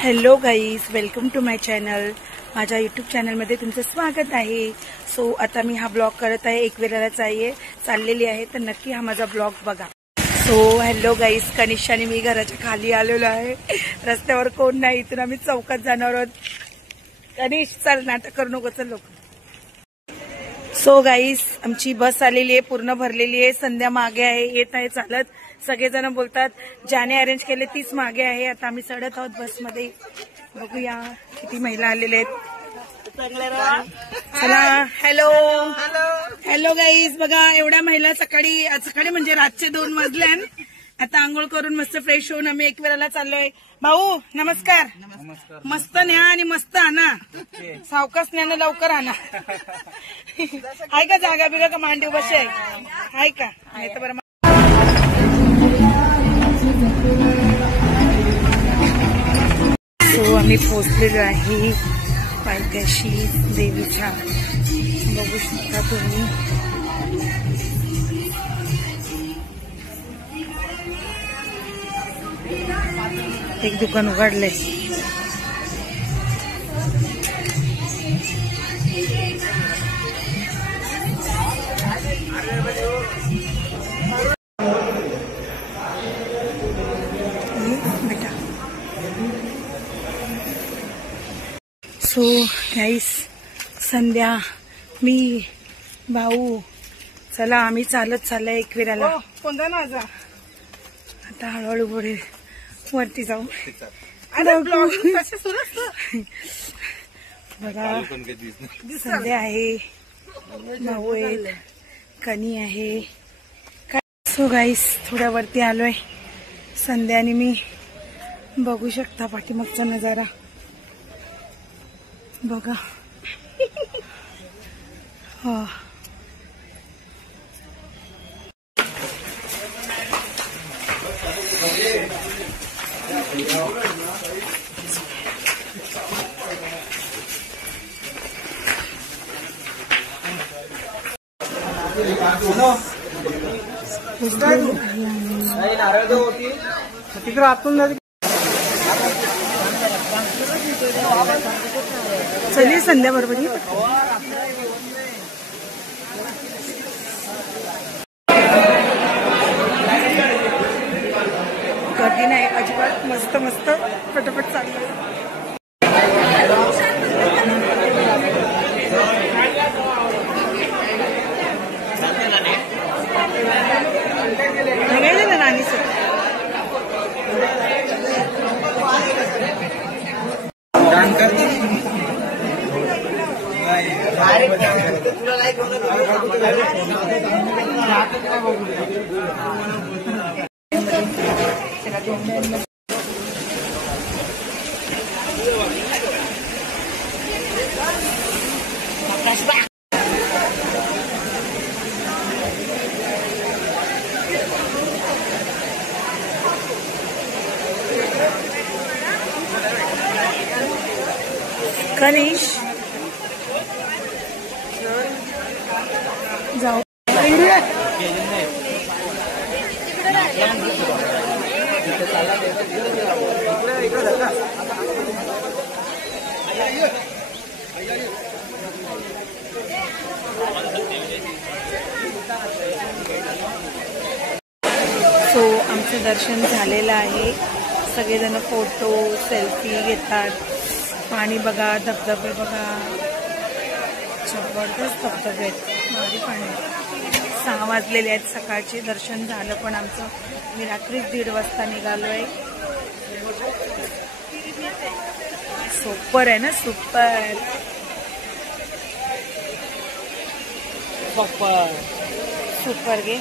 Hello guys, welcome to my channel. माझ्या YouTube चॅनलमध्ये तुमचं स्वागत आहे. सो आता मी हा ब्लॉग करत आहे, एकविराला चाललेली आहे, तर नक्की हा माझा ब्लॉग बघा. सो हॅलो गाईज, कनिष्ठ आणि मी घराच्या खाली आलेलो आहे. रस्त्यावर कोण नाही, इथून आम्ही चौकात जाणार आहोत. कनिष्ठ चल, नाटक करू नको, चल लोक. सो गाईज, आमची बस आलेली आहे, पूर्ण भरलेली आहे. संध्या मागे आहे, येत आहे चालत. सगळेजण बोलतात ज्याने अरेंज केले तीच मागे आहे. आता आम्ही चढत आहोत बसमध्ये. बघूया किती महिला आलेल्या आहेत. चला. हॅलो हॅलो गाईज, बघा एवढ्या महिला सकाळी म्हणजे रातचे 2 वाजल्यान. आता आंघोळ करून मस्त फ्रेश होऊन आम्ही एकविराला चाललोय. भाऊ नमस्कार. मस्त न्या आणि मस्त आणा, सावकाश न्यानं लवकर आणा. आहे का जागा बिगा का मांडीव बसे आहे का? नाही तर बरं. सो आम्ही पोहोचलेलो आहे पायथ्याशी देवीच्या. बघू शकता तुम्ही. एक दुकान उघडलंय. बेटा. सो गाईस, संध्या, मी, भाऊ, चला आम्ही चालत चाललोय एकविराला. कोणता ना जा. आता हळूहळू पुढे वरती जाऊ. बघा संध्या आहे, भाऊ आहेत, कनी आहे. सो गाईस, थोड्या वरती आलोय. संध्या आणि मी. बघू शकता पाठीमागचा नजारा बघा. हो. तिकडे आतून चलिए संध्या बरोबर. गर्दी नाही अजिबात. मस्त मस्त पटापट चाललंय. निघायले ना नानी सर. कनिष जाऊ. सो आमचं दर्शन झालेलं आहे. सगळेजण फोटो सेल्फी घेतात. पाणी बघा, धबधबे बघा, जबरदस्त धबधबे आहेत. भारी पाणी. 6 वाजलेले आहेत सकाळचे. दर्शन झालं पण आमचं. मी रात्री 1:30 वाजता निघालोय. सुपर आहे ना, सुपर सुपर सुपर गे.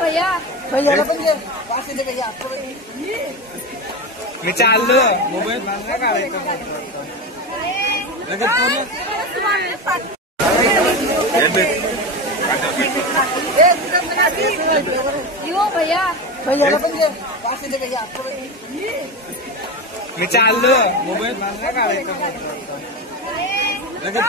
भैया मी चाललो मोबाईल लगेच मी चाललो मोबाईल मला काढायचं लगेच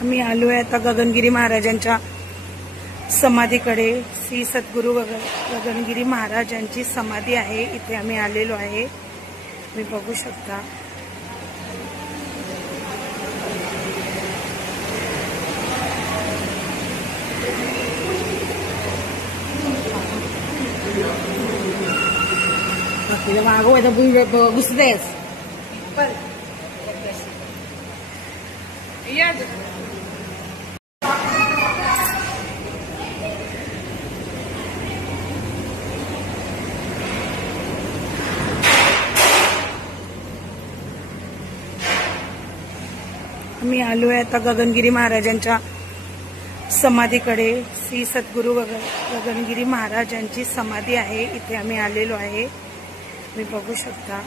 आम्ही आलोय आता गगनगिरी महाराजांच्या समाधीकडे. श्री सद्गुरू गगनगिरी महाराजांची समाधी आहे, इथे आम्ही आलेलो आहे. तुम्ही बघू शकता. आम्ही आलोय आता गगनगिरी महाराजांच्या समाधीकडे. श्री सद्गुरू गगनगिरी महाराजांची समाधी आहे, इथे आम्ही आलेलो आहे. तुम्ही बघू शकता.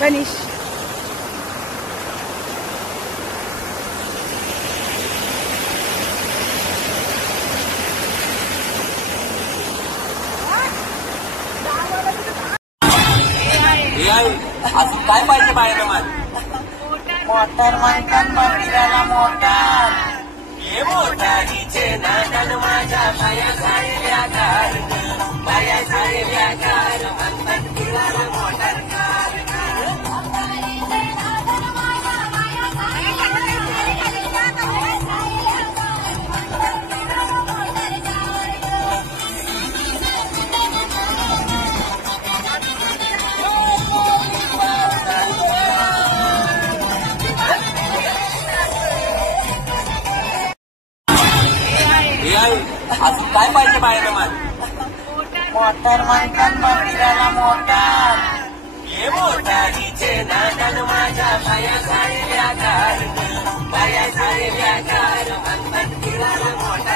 गणेश असं काय पाहिजे बाहेर मोटर म्हणतात मंदिराला मोटर. हे मोटारीचे नाटक माझ्या पाया झालेल्या कार, पाया झालेल्या कार म्हणतात फिरायला मोटर कार. असं काय पाहिजे बाहेर मोटर म्हणतात मंदिराला मोटर. हे मोटारीचे नाटक माझ्या पाया झालेल्या कार, पाया झालेल्या कार म्हणतात फिरायला मोटर.